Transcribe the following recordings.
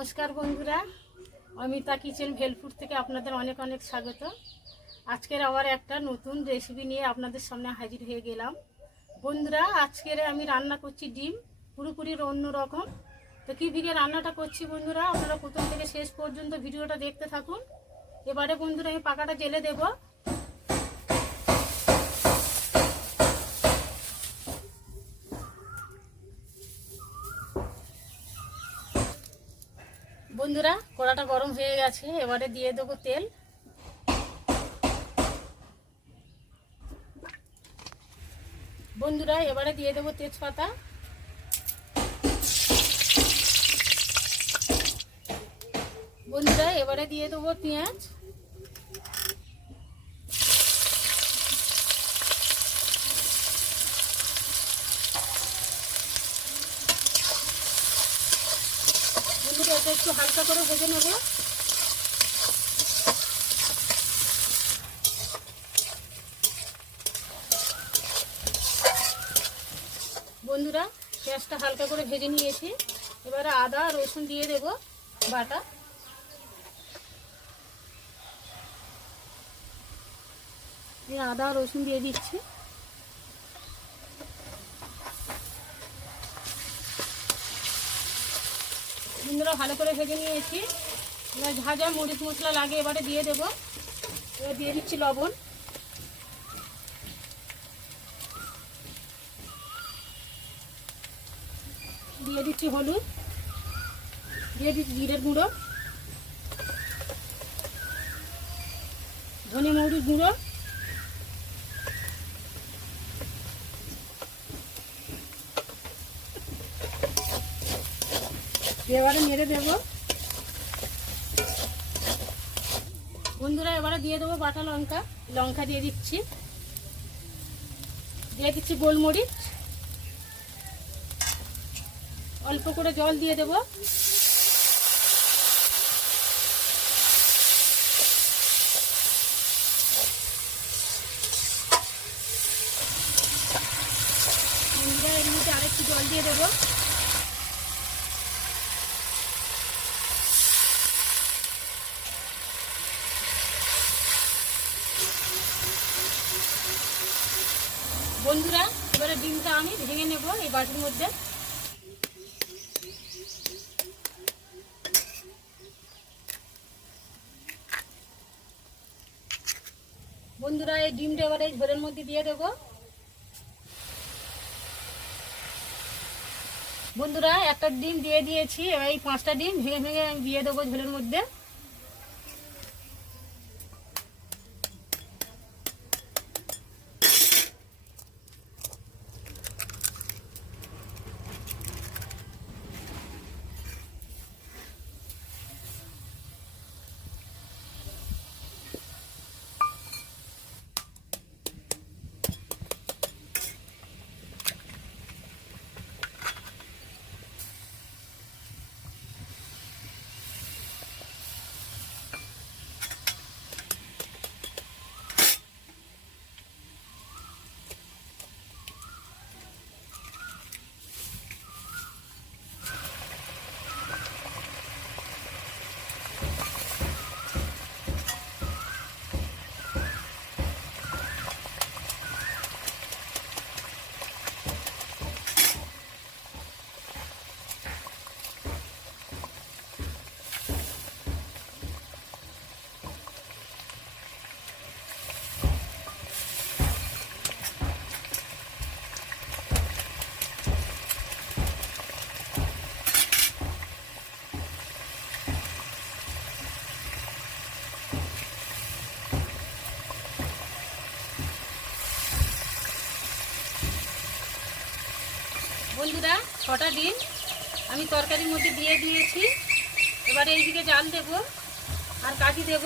নমস্কার বন্ধুরা, অমিতা কিচেন ভেলপুর থেকে আপনাদের অনেক অনেক স্বাগত। আজকের আবার একটা নতুন রেসিপি নিয়ে আপনাদের সামনে হাজির হয়ে গেলাম। বন্ধুরা, আজকের আমি রান্না করছি ডিম, পুরোপুরি অন্য রকম। তো কী ভিগে রান্নাটা করছি বন্ধুরা, আপনারা প্রথম থেকে শেষ পর্যন্ত ভিডিওটা দেখতে থাকুন। এবারে বন্ধুরা, আমি পাকাটা জেলে দেবো। কড়াটা গরম হয়ে গেছে, এবারে দিয়ে দেবো তেল। বন্ধুরা, এবারে দিয়ে দেবো তেজপাতা। বন্ধুরা, এবারে দিয়ে দেবো পেঁয়াজ। এটা একটু হালকা করে ভেজে নেব। বন্ধুরা, পেঁয়াজটা হালকা করে ভেজে নিয়েছি। এবারে আদা, রসুন দিয়ে দেব, বাটা। আদা, রসুন দিয়ে দিচ্ছি। বন্ধুরা ভালো করে ভেজে নিয়েছি। এবার ভাজা মরিচ মশলা লাগে, এবারে দিয়ে দেবো। এবার দিয়ে দিচ্ছি লবণ। দিয়ে দিচ্ছি হলুদ। দিয়ে দিচ্ছি জিরের গুঁড়ো। ধনে মৌরির গুঁড়ো। এবারে নেড়ে দেবো। বন্ধুরা, এবারে দিয়ে দেবো বাটা লঙ্কা। লঙ্কা দিয়ে দিচ্ছি। দিয়ে দিচ্ছি গোলমরিচ। অল্প করে জল দিয়ে দেবো। এর মধ্যে আরেকটু জল দিয়ে দেবো। বন্ধুরা, এবারে ডিমটা আমি ভেঙে নেব এই বাটির মধ্যে। বন্ধুরা, এই ডিমটা এবারে ঝোলের মধ্যে দিয়ে দেবো। বন্ধুরা, একটা ডিম দিয়ে দিয়েছি, এবার এই পাঁচটা ডিম ভেঙে ভেঙে আমি দিয়ে দেবো ঝোলের মধ্যে। বন্ধুরা, ছটা ডিম আমি তরকারির মধ্যে দিয়ে দিয়েছি। এবারে এইদিকে জাল দেব আর কাটি দেব।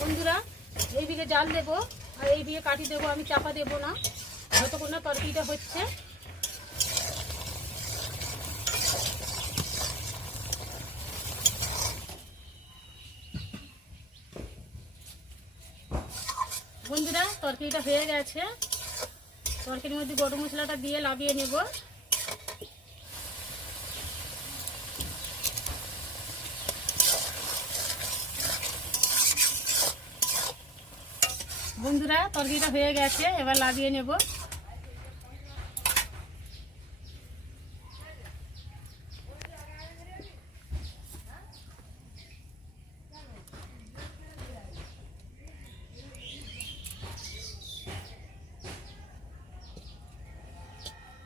বন্ধুরা এই দিকে জাল দেব আর এই দিকে কাটি দেব, আমি চাপা দেব না। যতক্ষণ না তরকারিটা হচ্ছে তরকারিটা হয়ে গেছে। তরকারির মধ্যে গরম মশলাটা দিয়ে লাভিয়ে নেব। বন্ধুরা, তরকারিটা হয়ে গেছে, এবার লাভিয়ে নেব।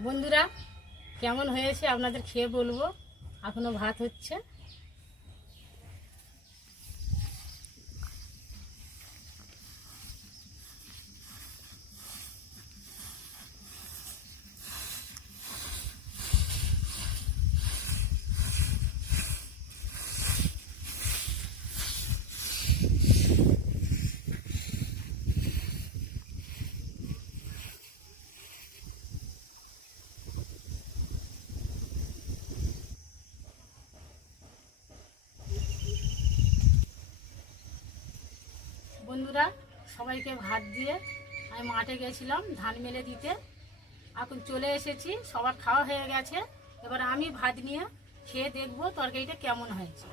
বন্ধুরা কেমন হয়েছে আপনাদের খেয়ে বলব। এখনও ভাত হচ্ছে। বন্ধুরা, সবাইকে ভাত দিয়ে আমি মাঠে গেছিলাম ধান মেলে দিতে। এখন চলে এসেছি, সবার খাওয়া হয়ে গেছে। এবার আমি ভাত নিয়ে খেয়ে দেখব তরকারিটা কেমন হয়েছে।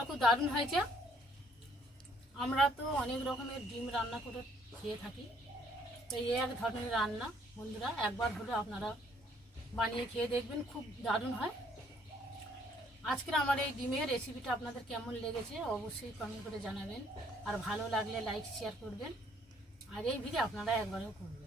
বন্ধুরা খুব দারুণ হয়েছে। আমরা তো অনেক রকমের ডিম রান্না করে খেয়ে থাকি। তো এই এক ধরনের রান্না, বন্ধুরা, একবার হলে আপনারা বানিয়ে খেয়ে দেখবেন, খুব দারুণ হয়। আজকের আমার এই ডিমের রেসিপিটা আপনাদের কেমন লেগেছে অবশ্যই কমেন্ট করে জানাবেন। আর ভালো লাগলে লাইক শেয়ার করবেন। আর এই ভিডিও আপনারা একবারও করবেন